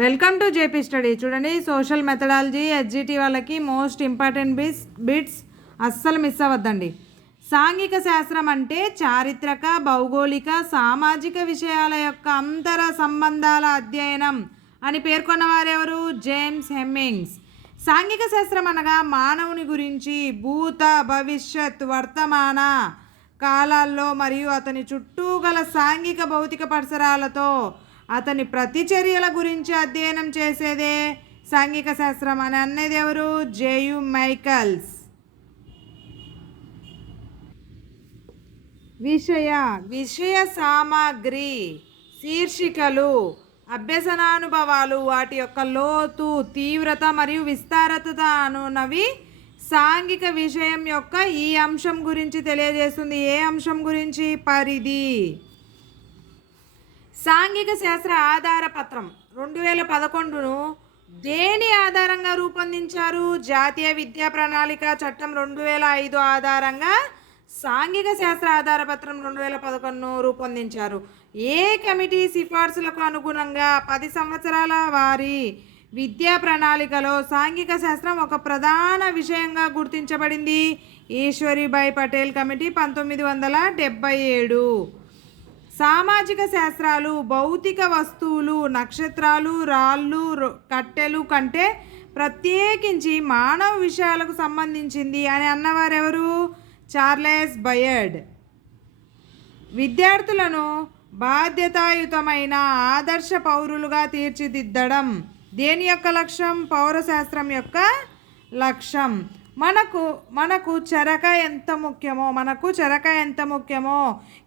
Welcome to JP study. చూడండి, social methodology SGT వాళ్ళకి most important bits అస్సలు miss అవ్వద్దండి. సాంఘిక శాస్త్రం అంటే చారిత్రక, భౌగోళిక, సామాజిక విషయాల యొక్క అంతర సంబంధాల అధ్యయనం అని పేర్కొన్న వారెవరు? James Hemmings. సాంఘిక శాస్త్రం అనగా మానవుని గురించి భూత, భవిష్యత్, వర్తమాన కాలాల్లో మరియు అతని చుట్టూ గల సాంఘిక భౌతిక పరిసరాలతో అతని ప్రతిచర్యల గురించి అధ్యయనం చేసేదే సాంఘిక శాస్త్రం అని అన్నది ఎవరు? జేయు మైకల్స్. విషయ సామాగ్రి, శీర్షికలు, అభ్యసనానుభవాలు, వాటి యొక్క లోతు, తీవ్రత మరియు విస్తారత అనునవి సాంఘిక విషయం యొక్క ఈ అంశం గురించి తెలియజేస్తుంది. ఏ అంశం గురించి? పరిధి. సాంఘిక శాస్త్ర ఆధార పత్రం 2011ను దేని ఆధారంగా రూపొందించారు? జాతీయ విద్యా ప్రణాళిక చట్టం 2005 ఆధారంగా సాంఘిక శాస్త్ర ఆధార పత్రం 2011ను రూపొందించారు. ఏ కమిటీ సిఫార్సులకు అనుగుణంగా 10 సంవత్సరాల వారి విద్యా ప్రణాళికలో సాంఘిక శాస్త్రం ఒక ప్రధాన విషయంగా గుర్తించబడింది? ఈశ్వరీబాయి పటేల్ కమిటీ 1977. సామాజిక శాస్త్రాలు భౌతిక వస్తువులు, నక్షత్రాలు, రాళ్ళు, కట్టెలు కంటే ప్రత్యేకించి మానవ విషయాలకు సంబంధించింది అని అన్నవారెవరు? Charles Baird. విద్యార్థులను బాధ్యతాయుతమైన ఆదర్శ పౌరులుగా తీర్చిదిద్దడం దేని యొక్క లక్ష్యం? పౌరశాస్త్రం యొక్క లక్ష్యం. మనకు చరక ఎంత ముఖ్యమో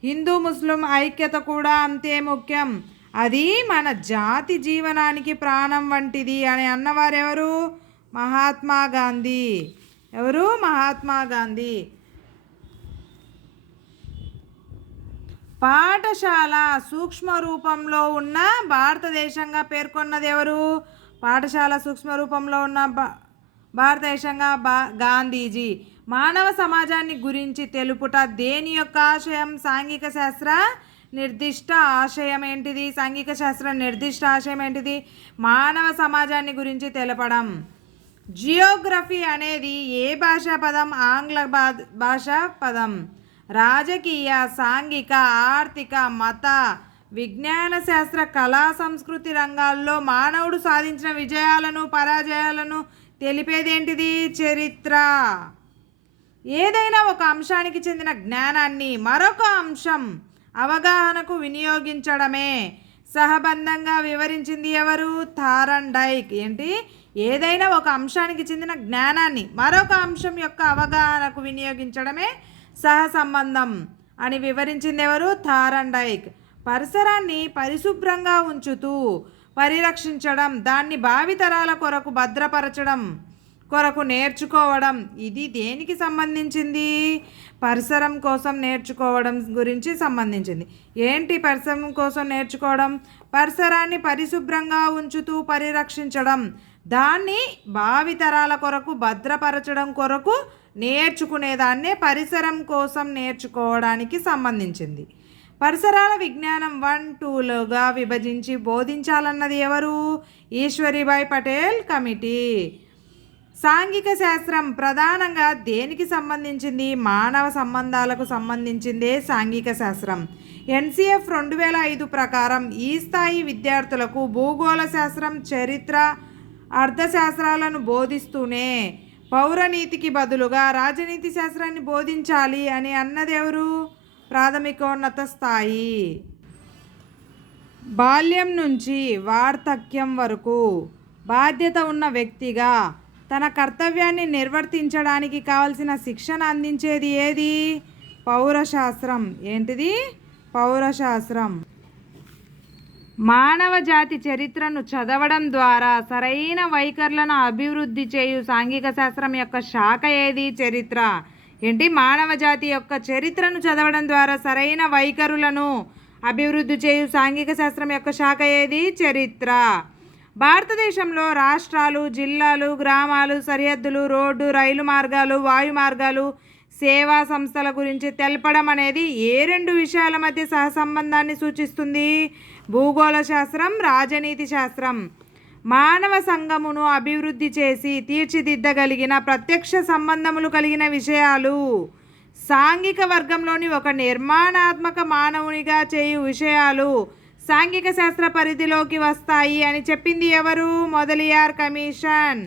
హిందూ ముస్లిం ఐక్యత కూడా అంతే ముఖ్యం. అది మన జాతి జీవనానికి ప్రాణం వంటిది అని అన్నవారెవరు? మహాత్మా గాంధీ. ఎవరు? మహాత్మా గాంధీ. పాఠశాల సూక్ష్మ రూపంలో ఉన్న భారతదేశంగా పేర్కొన్నది ఎవరు? పాఠశాల సూక్ష్మ రూపంలో ఉన్న భారతదేశంగా గాంధీజీ. మానవ సమాజాన్ని గురించి తెలుపుట దేని యొక్క ఆశయం? సాంఘిక శాస్త్ర నిర్దిష్ట ఆశయం ఏంటిది? సాంఘిక శాస్త్ర నిర్దిష్ట ఆశయం ఏంటిది? మానవ సమాజాన్ని గురించి తెలపడం. జియోగ్రఫీ అనేది ఏ భాషా పదం? ఆంగ్ల భాషా పదం. రాజకీయ, సాంఘిక, ఆర్థిక, మత, విజ్ఞాన శాస్త్ర, కళా, సంస్కృతి రంగాల్లో మానవుడు సాధించిన విజయాలను, పరాజయాలను తెలిపేదేంటిది? చరిత్ర. ఏదైనా ఒక అంశానికి చెందిన జ్ఞానాన్ని మరొక అంశం అవగాహనకు వినియోగించడమే సహబంధంగా వివరించింది ఎవరు? థారండైక్. ఏదైనా ఒక అంశానికి చెందిన జ్ఞానాన్ని మరొక అంశం యొక్క అవగాహనకు వినియోగించడమే సహసంబంధం అని వివరించింది ఎవరు? థారండైక్. పరిసరాన్ని పరిశుభ్రంగా ఉంచుతూ పరిరక్షించడం, దాన్ని భావితరాల కొరకు భద్రపరచడం కొరకు నేర్చుకోవడం, ఇది దేనికి సంబంధించింది? పరిసరం కోసం నేర్చుకోవడం గురించి సంబంధించింది. ఏంటి పరిసరం కోసం నేర్చుకోవడం? పరిసరాన్ని పరిశుభ్రంగా ఉంచుతూ పరిరక్షించడం, దాన్ని భావితరాల కొరకు భద్రపరచడం కొరకు నేర్చుకునేదాన్నే పరిసరం కోసం నేర్చుకోవడానికి సంబంధించింది. పరిసరాల విజ్ఞానం 1, 2లుగా విభజించి బోధించాలన్నది ఎవరు? ఈశ్వరీబాయి పటేల్ కమిటీ. సాంఘిక శాస్త్రం ప్రధానంగా దేనికి సంబంధించింది? మానవ సంబంధాలకు సంబంధించిందే సాంఘిక శాస్త్రం. ఎన్సిఎఫ్ 2005 ప్రకారం ఈ స్థాయి విద్యార్థులకు భూగోళ శాస్త్రం, చరిత్ర, అర్థశాస్త్రాలను బోధిస్తూనే పౌరనీతికి బదులుగా రాజనీతి శాస్త్రాన్ని బోధించాలి అని అన్నది ఎవరు? ప్రాథమికోన్నత స్థాయి. బాల్యం నుంచి వార్ధక్యం వరకు బాధ్యత ఉన్న వ్యక్తిగా తన కర్తవ్యాన్ని నిర్వర్తించడానికి కావలసిన శిక్షణ అందించేది ఏది? పౌరశాస్త్రం. ఏంటిది? పౌరశాస్త్రం. మానవ జాతి చరిత్రను చదవడం ద్వారా సరైన వైఖరులను అభివృద్ధి చేయు సాంఘిక శాస్త్రం యొక్క శాఖ ఏది? చరిత్ర. మానవ జాతి యొక్క చరిత్రను చదవడం ద్వారా సరైన వైఖరులను అభివృద్ధి చేయు సాంఘిక శాస్త్రం యొక్క శాఖ ఏది? చరిత్ర. భారతదేశంలో రాష్ట్రాలు, జిల్లాలు, గ్రామాలు, సరిహద్దులు, రోడ్డు, రైలు మార్గాలు, వాయు మార్గాలు, సేవా సంస్థల గురించి తెలపడం అనేది ఏ 2 విషయాల మధ్య సహసంబంధాన్ని సూచిస్తుంది? భూగోళ శాస్త్రం, రాజనీతి శాస్త్రం. మానవ సంఘమును అభివృద్ధి చేసి తీర్చిదిద్దగలిగిన ప్రత్యక్ష సంబంధములు కలిగిన విషయాలు. సాంఘిక వర్గంలోని ఒక నిర్మాణాత్మక మానవునిగా చేయు విషయాలు సాంఘిక శాస్త్ర పరిధిలోకి వస్తాయి అని చెప్పింది ఎవరు? మొదలియార్ కమిషన్.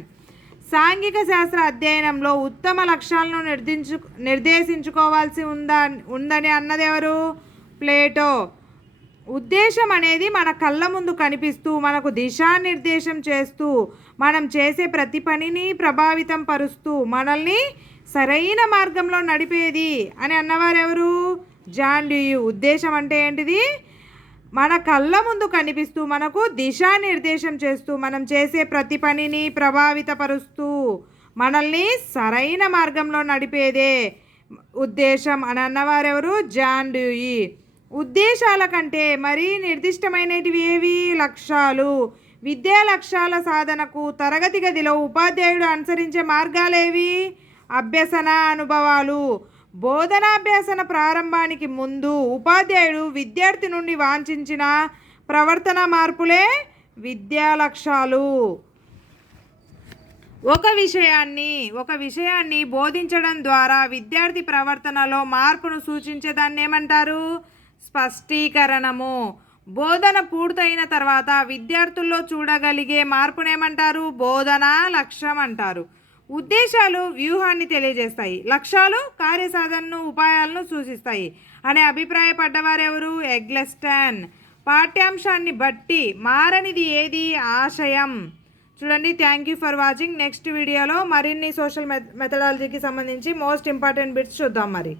సాంఘిక శాస్త్ర అధ్యయనంలో ఉత్తమ లక్ష్యాలను నిర్దేశించుకోవాల్సి ఉందని అన్నది ఎవరు? ప్లేటో. ఉద్దేశం అనేది మన కళ్ళ ముందు కనిపిస్తూ మనకు దిశానిర్దేశం చేస్తూ మనం చేసే ప్రతి పనిని ప్రభావితం పరుస్తూ మనల్ని సరైన మార్గంలో నడిపేది అని అన్నవారెవరు? John Dewey. ఉద్దేశం అంటే ఏంటిది? మన కళ్ళ ముందు కనిపిస్తూ మనకు దిశానిర్దేశం చేస్తూ మనం చేసే ప్రతి పనిని ప్రభావితపరుస్తూ మనల్ని సరైన మార్గంలో నడిపేదే ఉద్దేశం అని అన్నవారెవరు? John Dewey. ఉద్దేశాల కంటే మరీ నిర్దిష్టమైనటివి ఏవి? లక్ష్యాలు. విద్యా లక్ష్యాల సాధనకు తరగతి గదిలో ఉపాధ్యాయుడు అనుసరించే మార్గాలేవి? అభ్యసన అనుభవాలు. బోధనాభ్యాసన ప్రారంభానికి ముందు ఉపాధ్యాయుడు విద్యార్థి నుండి వాంఛించిన ప్రవర్తన మార్పులే విద్యా లక్ష్యాలు. ఒక విషయాన్ని బోధించడం ద్వారా విద్యార్థి ప్రవర్తనలో మార్పును సూచించేదాన్ని ఏమంటారు? స్పష్టీకరణము. బోధన పూర్తయిన తర్వాత విద్యార్థుల్లో చూడగలిగే మార్పునేమంటారు? బోధనా లక్ష్యం అంటారు. ఉద్దేశాలు వ్యూహాన్ని తెలియజేస్తాయి, లక్ష్యాలు కార్యసాధనను ఉపాయాలను సూచిస్తాయి అనే అభిప్రాయపడ్డవారెవరు? ఎగ్లెస్టన్. పాఠ్యాంశాన్ని బట్టి మారనిది ఏది? ఆశయం. చూడండి. Thank you for watching. Next వీడియోలో మరిన్ని సోషల్ మెథడాలజీకి సంబంధించి మోస్ట్ ఇంపార్టెంట్ బిట్స్ చూద్దాం మరి.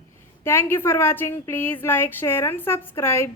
Thank you for watching. Please like, share and subscribe.